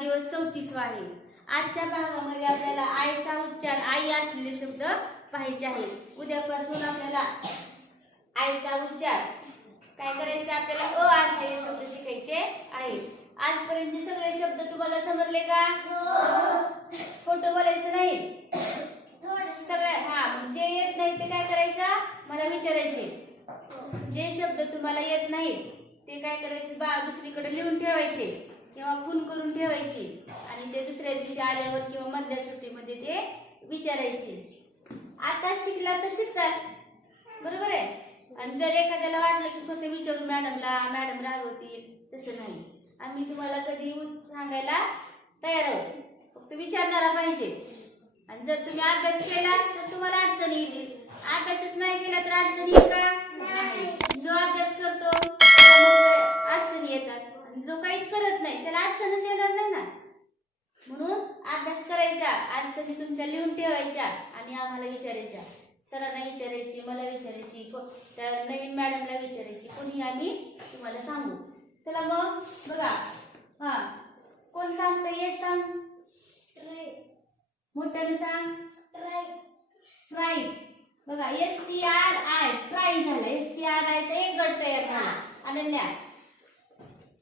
दिवस चौतीसवा आहे आजच्या भागामध्ये आपल्याला आईचा उच्चार आई असलेले शब्द पाहायचे आहे. उद्यापासून आपल्याला आईचा उच्चार काय करायचे? आपल्याला अ असलेले शब्द शिकायचे आहे. आजपर्यंत सगळे शब्द तुम्हाला समजले का? फोटो बोलायचं नाही. सगळ्या हा जे येत नाही ते काय करायचं? मला विचारायचे. जे शब्द तुम्हाला येत नाहीत ते काय करायचे? बा दुसरीकडे लिहून ठेवायचे. किंवा खून करून ठेवायचे. आणि ते दुसऱ्या दिवशी आल्यावर किंवा मधल्या सुट्टीमध्ये ते विचारायचे. आता शिकला तर शिकतात. बरोबर आहे? आणि जर एखाद्याला वाटलं की कसं विचारू मॅडमला मॅडम रागवतील तसं नाही. आम्ही तुम्हाला कधी सांगायला तयार आहोत. फक्त विचारणारा पाहिजे. आणि जर तुम्ही अभ्यास केला तर तुम्हाला अडचणी येतील अभ्यासच नाही केला तर अडचणी येईल का? जो अभ्यास करतो त्याला मग अडचणी येतात आणि जो काहीच करत नाही त्याला अडचणच येणार नाही ना. म्हणून अभ्यास करायचा अडचणी तुमच्या लिहून ठेवायच्या आणि आम्हाला विचारायच्या. सरांना विचारायची मला विचारायची त्या नवीन मॅडमला विचारायची कोणी आम्ही तुम्हाला सांगू. चला मग बघा. हा कोण सांगतं यश सांग. मोठ्याने सांग. स्ट्राईक बघा S T R I try झालं. एस टी आर आयचा एक गट तयार झाला. अनन्या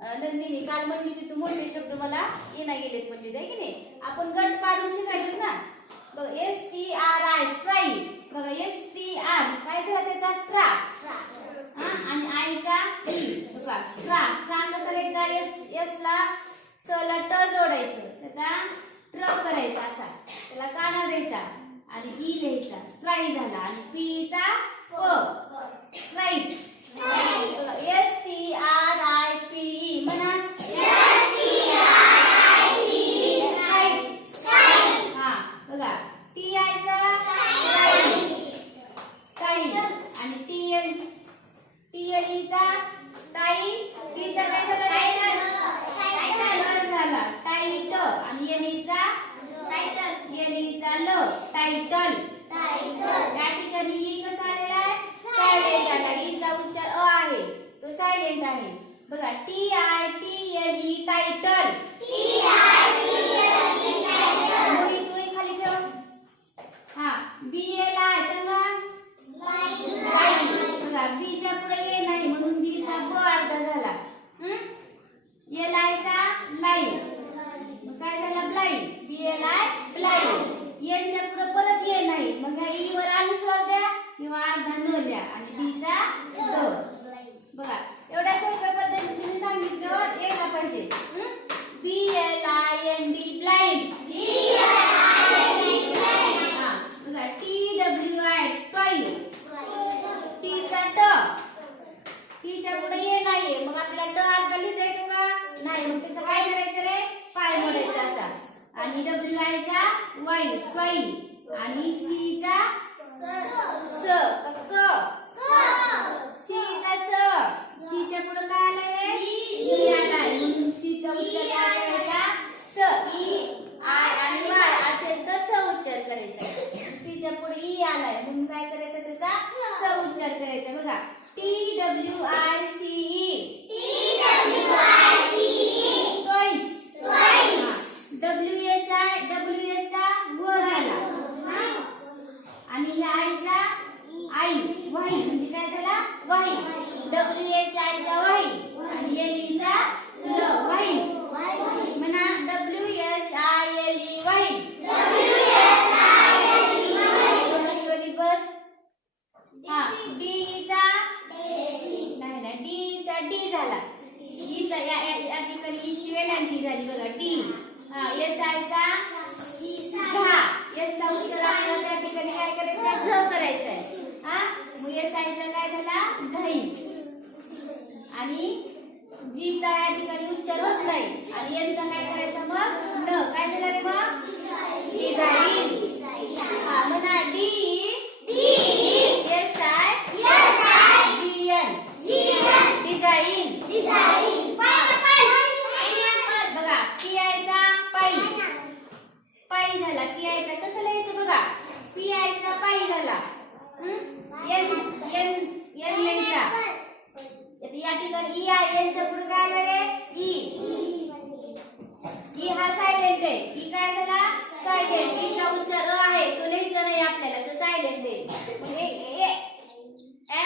नंदिनी काल म्हणली की तू मोठे शब्द मला येणा गेलेत म्हणली आहे की नाही? आपण गट पाडून शिकायचं ना? बघ S T R I strike बघा एस टी आर काय झाला त्याचा? स्ट्रा हा आणि आईचा टी बघा स्ट्रा स्ट्रा कसा करायचा एस एस ला स ला ट जोडायचं. त्याचा ट्र करायचा असा. त्याला काना द्यायचा आणि ई लिहायचा. स्ट्राई झाला. आणि पी चा प strike S T R I P E म्हणा स्ट्राईक हा बघा टी आयचा टाईम आणि टी एल टी एल ईचा टाईम टीचा काय झाला टायटल झाला टाईट आणि एल ईचा एल ईचा ल टायटल या ठिकाणी ई कसा आलेला आहे सायलेंट आला ईचा उच्चार अ आहे तो सायलेंट आहे बघा T I T L E title Mohit Mohit खाली ठेव हा बी एल आय सांगा बाई बघा बीच्या पुढे ये नाही म्हणून बीचा ब अर्धा झाला एल आयचा लाईन मग काय झाला blind B L I blind एनच्या पुढे परत ये नाही मग ह्या ई वर अनुस्वार द्या किंवा अर्धा न द्या आणि डीचा द बघा एवढ्या सोप्या पद्धतीने सांगितलं यायला पाहिजे B L I N D blind बघा टी डब्ल्यू आय टॉय टीचा ट टीच्या पुढे ये नाहीये मग आपल्याला ट अर्धा लिहिता येतो का नाही मग त्याचं काय करायचं रे पाय मोडायचा असा आणि डब्ल्यू आयचा वाई ट्वाई आणि सी चा स क सीचा स सीच्या पुढे काय आलं रे ई आलाय म्हणून सीचा उच्चार काय करायचा स ई आय आणि वाय असेल तर स उच्चार करायचा सीच्या पुढे ई आलाय म्हणून काय करायचं त्याचा स उच्चार करायचा बघा T W I C E twice W H I W H चा व झाला आणि ह्या आईचा आई वाही म्हणजे काय झाला वाही डब्ल्यू एच आय चा वाही आणि एल ई चा ल वाही म्हणा W H I L E वाही सोमेश्वरी बस हा. डी चा नाही ना डी चा डी झाला. ई चा या या- ठिकाणी ई ची वेलांटी झाली बघा. डी हा एस आय चा झा. एस चा उच्चार आपल्याला त्या ठिकाणी काय करायचा झ करायचा आहे हा? मग एस आय चा काय झाला? झाई आणि जी चा या ठिकाणी उच्चार होत नाही आणि यांचा काय करायचा मग? न. काय झालं रे मग? डिझाईन हा म्हणा डी पी आयचा कशाला यायचं बघा? पी आयचा पायी झाला. या ठिकाणी ई आय एनच्या पुढे काय आलं ई. ई हा सायलेंट आहे. ई काय झाला? सायलेंट ईचा e उच्चार अ आहे. तो लिहायचा नाही आपल्याला. तो सायलेंट आहे.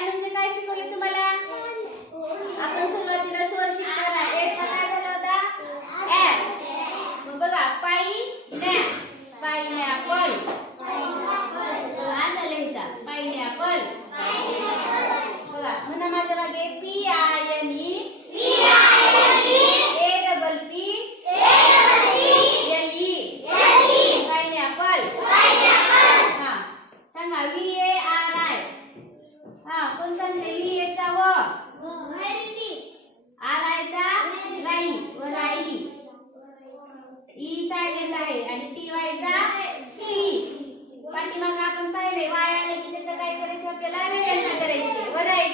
म्हणजे काय शिकवले तुम्हाला? आपण सुरुवातीला स्वर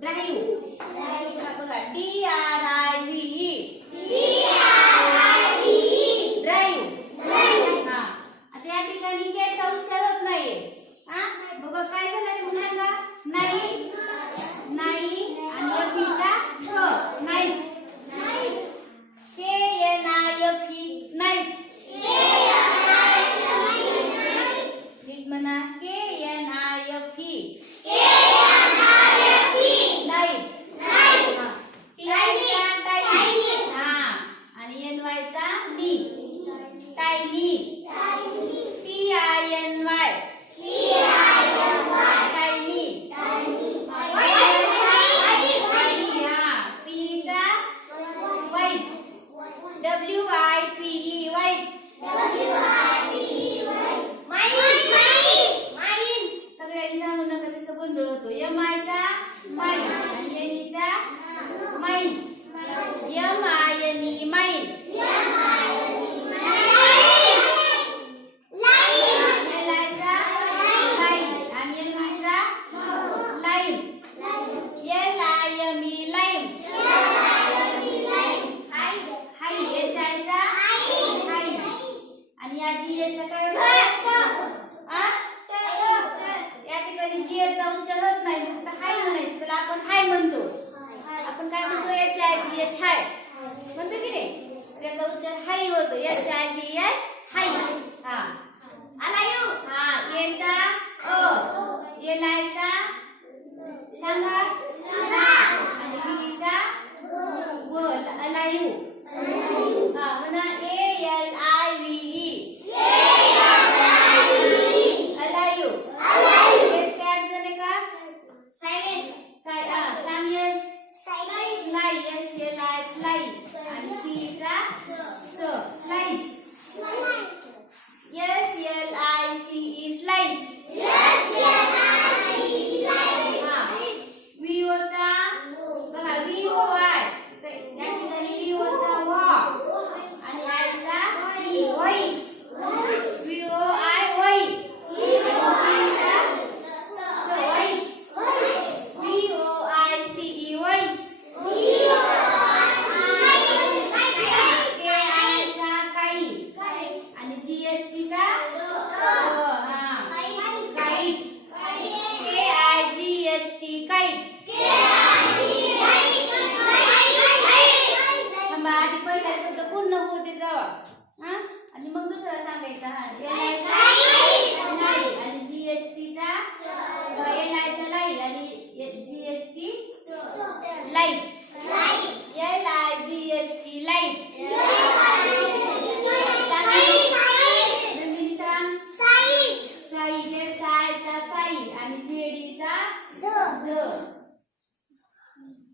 Drive. Drive. Drive. म्हणजे एच हाय म्हणतो की नाही? त्याचा उच्चार हाई होतो. H I G H high. हा. आला यू. हा यांचा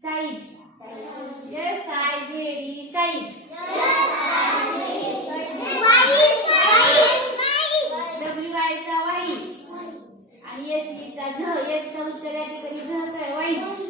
size. S I Z E size. W I चा वाई. आणि एस ई चा झ. एस चा उत्तर या ठिकाणी झ काय वाईज